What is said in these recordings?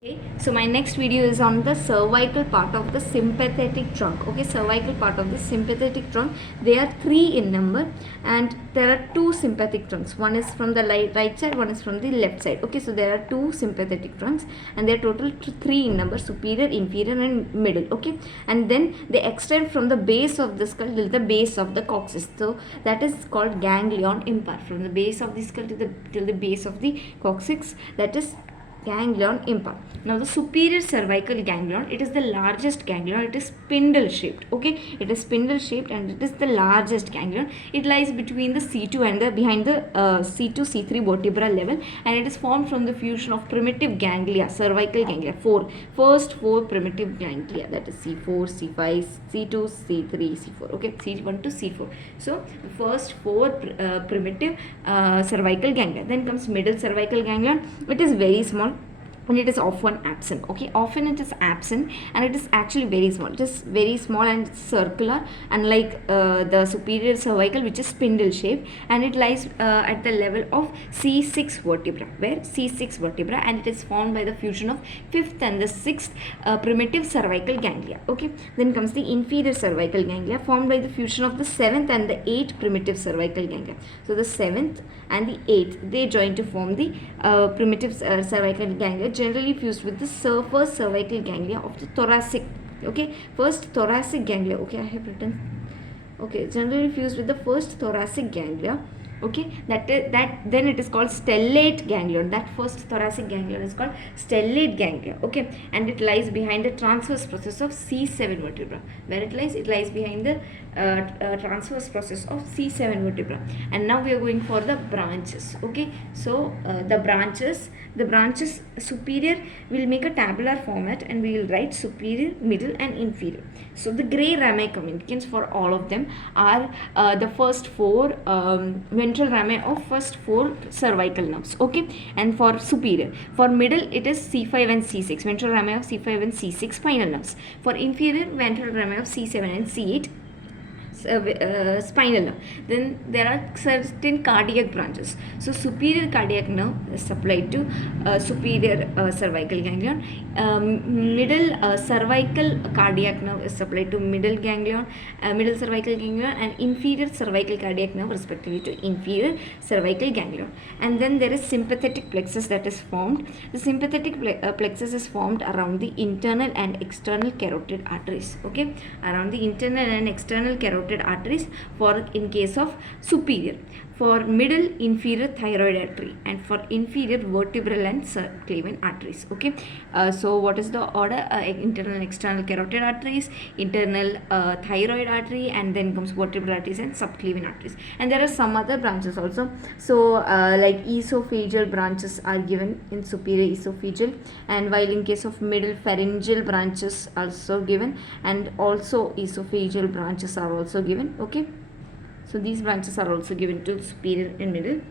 Okay, so my next video is on the cervical part of the sympathetic trunk. Okay, cervical part of the sympathetic trunk. They are three in number, and there are two sympathetic trunks. One is from the right side, one is from the left side. Okay, so there are two sympathetic trunks, and they are total three in number: superior, inferior, and middle. Okay, and then they extend from the base of the skull till the base of the coccyx. So that is called ganglion impar. From the base of the skull to till the base of the coccyx, that is ganglion impar. Now the superior cervical ganglion, it is the largest ganglion. It is spindle shaped. Okay, it is spindle shaped and it is the largest ganglion. It lies between the C2 and the behind the C2 C3 vertebral level, and it is formed from the fusion of primitive ganglia, cervical ganglia. First four primitive ganglia, that is C4, C5, C2, C3, C4. Okay, C1 to C4. So the first four primitive cervical ganglia. Then comes middle cervical ganglion. It is very small and it is often absent. Okay, often it is absent and it is actually very small. It is very small and circular, unlike the superior cervical, which is spindle shaped, and it lies at the level of C6 vertebra, where C6 vertebra, and it is formed by the fusion of fifth and the sixth primitive cervical ganglia. Okay, then comes the inferior cervical ganglia, formed by the fusion of the seventh and the eighth primitive cervical ganglia. So the seventh and the eighth, they join to form the primitive cervical ganglia, generally fused with the first cervical ganglia of the thoracic. Okay, first thoracic ganglia. Okay, I have written. Okay, generally fused with the first thoracic ganglia. Okay, that then it is called stellate ganglion. That first thoracic ganglion is called stellate ganglia. Okay, and it lies behind the transverse process of C7 vertebra. Where it lies behind the transverse process of C7 vertebra. And now we are going for the branches. Okay, so the branches superior, will make a tabular format and we will write superior, middle, and inferior. So the gray rami communicants for all of them are the first four ventral rami of first four cervical nerves. Okay, and for superior, for middle, it is C5 and C6, ventral rami of C5 and C6 spinal nerves. For inferior, ventral rami of C7 and C8 spinal nerve. Then there are certain cardiac branches. So superior cardiac nerve is supplied to superior cervical ganglion. Middle cervical cardiac nerve is supplied to middle ganglion, middle cervical ganglion, and inferior cervical cardiac nerve respectively to inferior cervical ganglion. And then there is sympathetic plexus that is formed. The sympathetic plexus is formed around the internal and external carotid arteries. Okay, around the internal and external carotid arteries for in case of superior. For middle, inferior thyroid artery, and for inferior, vertebral and subclavian arteries. Okay, so what is the order? Internal and external carotid arteries, internal thyroid artery, and then comes vertebral arteries and subclavian arteries. And there are some other branches also. So like esophageal branches are given in superior esophageal, and while in case of middle, pharyngeal branches also given, and also esophageal branches are also given. Okay, so these branches are also given to superior and middle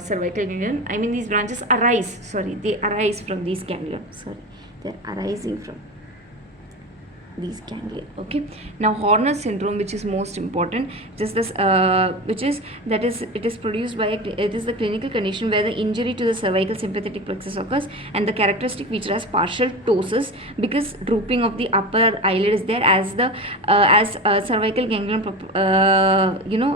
cervical ganglion. I mean, these branches arise, they arise from these ganglion. They're arising from these ganglia. Okay, now Horner syndrome, which is most important, just this it is produced by it is the clinical condition where the injury to the cervical sympathetic plexus occurs, and the characteristic feature has partial ptosis, because drooping of the upper eyelid is there, as the cervical ganglion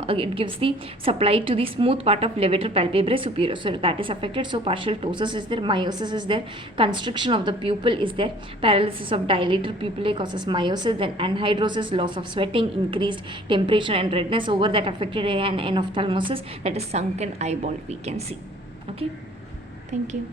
it gives the supply to the smooth part of levator palpebrae superior, so that is affected. So partial ptosis is there, meiosis is there, constriction of the pupil is there, paralysis of dilator pupillae causes meiosis, then anhidrosis, loss of sweating, increased temperature and redness over that affected area, and enophthalmosis, that is sunken eyeball we can see. Okay, thank you.